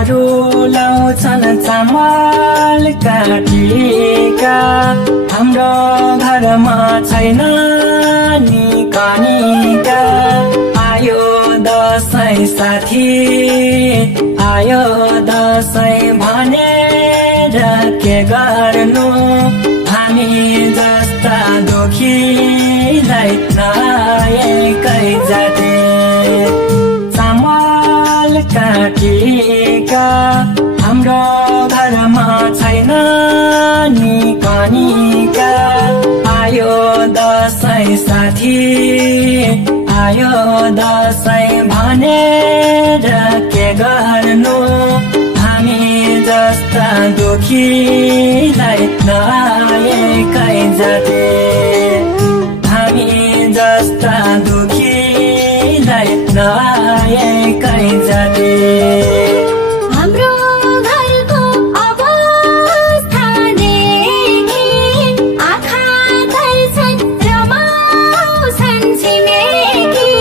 अरू लाउँछन् चामलका टिका हाम्रो घरमा छैन नि कनिका आयो दशैं साथी आयो दशैं भनेर के गर्नु हामी जस्ता दुखीलाई नएकै जाति चामलका टिका हाम्रो घरमा छैन नि कनिका आयो दशैं साथी आयो दशैं भनेर के गर्नु हामी जस्ता दुखीलाई नएकै जाति हामी जस्ता दुखीलाई नएकै जाति हाम्रो घरको अवस्था देखि आँखा धर्छन् रमाउँछन् छिमेकी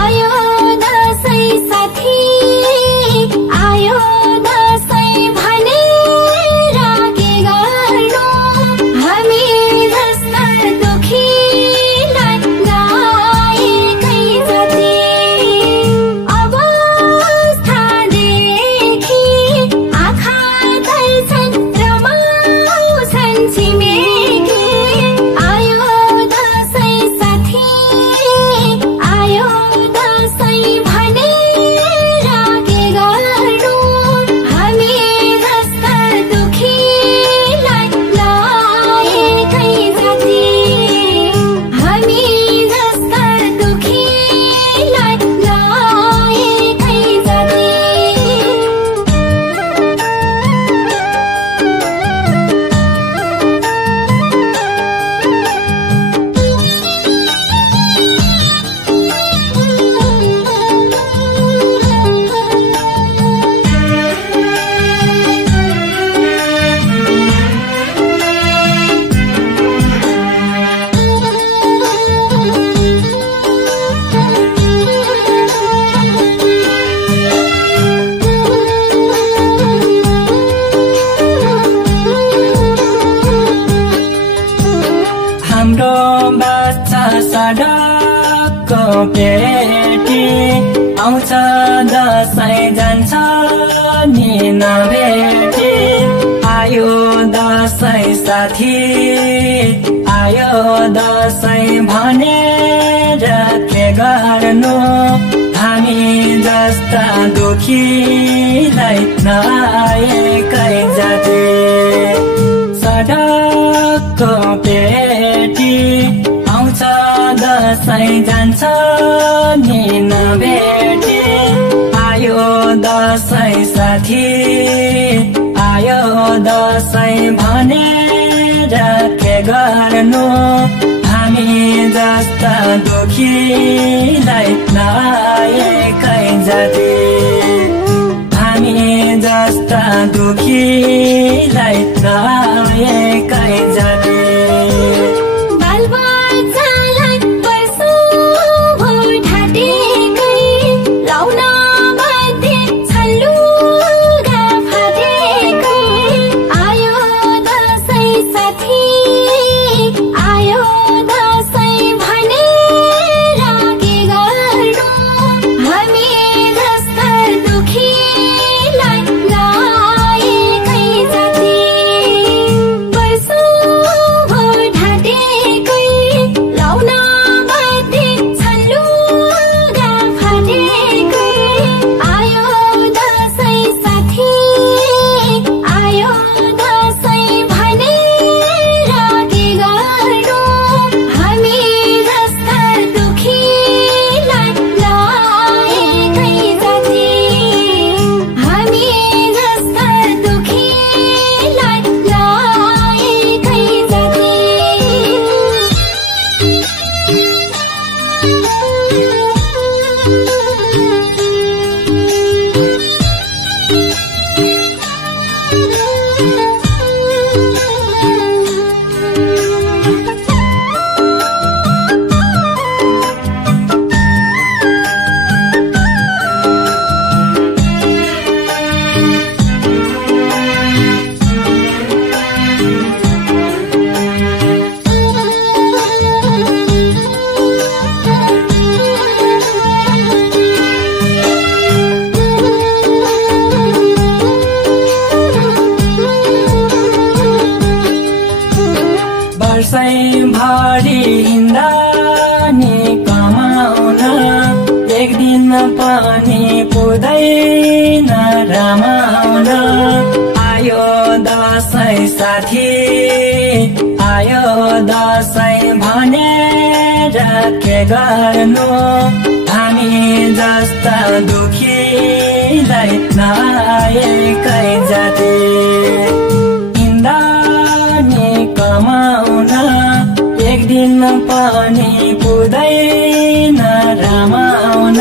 आयो दशैं साथी आयो दशैं भनेर के गर्नु हामी जस्ता दुखीलाई नएकै जाति अवस्था देखि आँखा धर्छन् रमाउँछन् छिमेकी आयो दशैं साथी आयो दशैं भनेर के गर्नु हामी जस्ता दुखीलाई नएकै जाति हामी जस्ता दुखीलाई नएकै जाति हाम्रो बाचा सडकको पेटी आउँछ दशैं जान्छ नि नभेटी आयो दशैं साथी आयो दशैं भनेर के गर्नु हामी जस्ता दुखीलाई नएकै जाति सडकको पेटी आउँछ दशैं जान्छ नि नभेटी आयो दशैं साथी आयो दशैं भनेर के गर्नु हामी जस्ता दुखीलाई नएकै जाति हामी जस्ता दुखीलाई नएकै जाति बालबच्चालाई वर्षौं ढाटेकै लाउन बाध्य छन् लुगा फाटेकै आयो दशैं साथी आयो दशैं भनेर के गर्नु हामी जस्ता दुखीलाई नएकै जाति पुग्दैन रमाउन आयो दशैं साथी आयो दशैं भनेर के गर्नु हामी जस्ता दुखीलाई नआएकै जाति इन्दानी कमाउन एक दिन पनि पुग्दैन रमाउन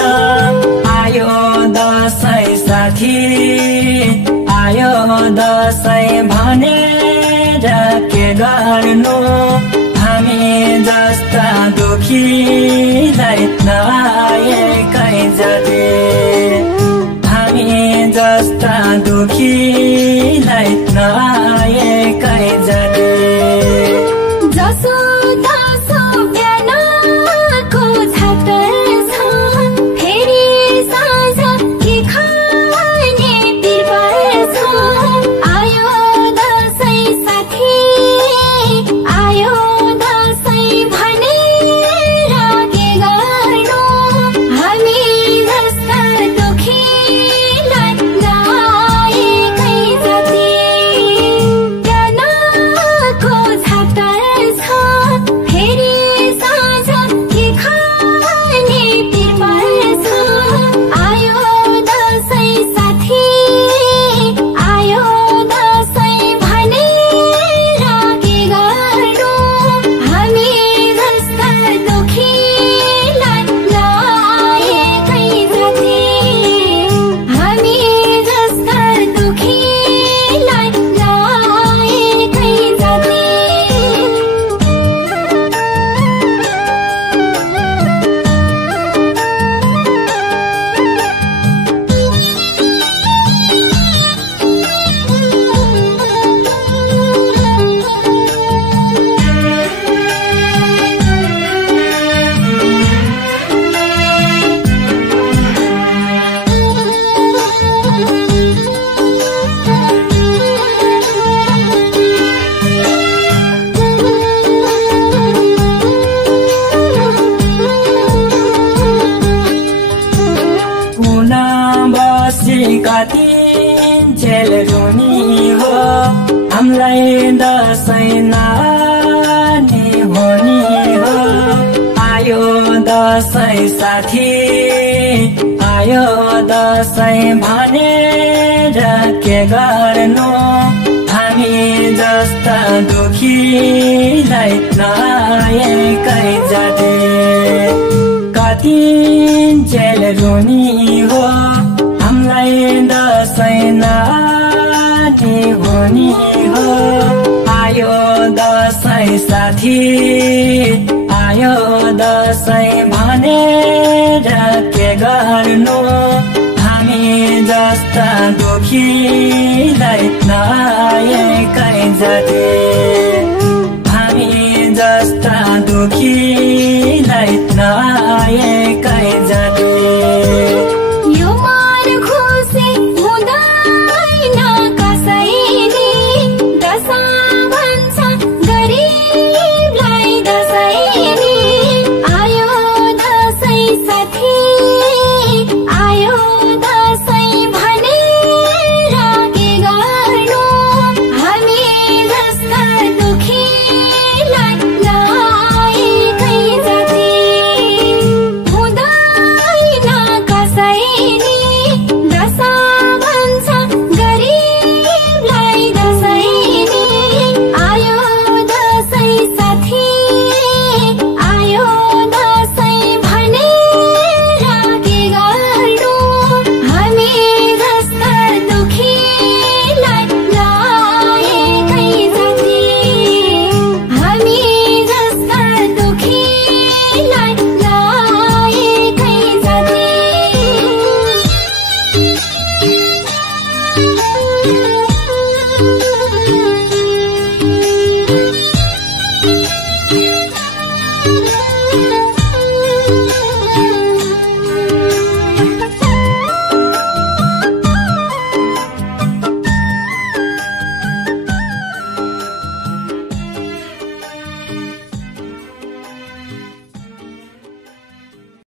आयो दशैं साथी आयो दशैं भनेर के गर्नु हामी जस्ता दुखीलाई नआएकै जाति हामी जस्ता दुखीलाई नआएकै जाति जसो तसो बिहानको छातर छ फेरि साँझ के खाने बिरबार छ आयो दशैं साथी आयो दशैं भनेर के गर्नु हामी जस्ता दुखीलाई नआएकै जाति बिहानको छातर छ फेरि साँझ के खाने बिरबार छ आयो दशैं साथी आयो दशैं भनेर के गर्नु हामी जस्ता दुखीलाई नआएकै जाति हामी जस्ता दुखीलाई नआएकै जाति कुना बसी कति जेल रुनी हो हामीलाई दशैं नानी होनी हो आयो दशैं साथी आयो दशैं भनेर के गर्नु हामी जस्ता दुखीलाई नआएकै जाति कति जेल रुनी हो हामीलाई दशैं नानी होनी हो आयो दशैं साथी आयो दशैं भनेर के गर्नु हामी जस्ता दुखीलाई नआएकै जाति हामी जस्ता दुखीलाई नआएकै जाति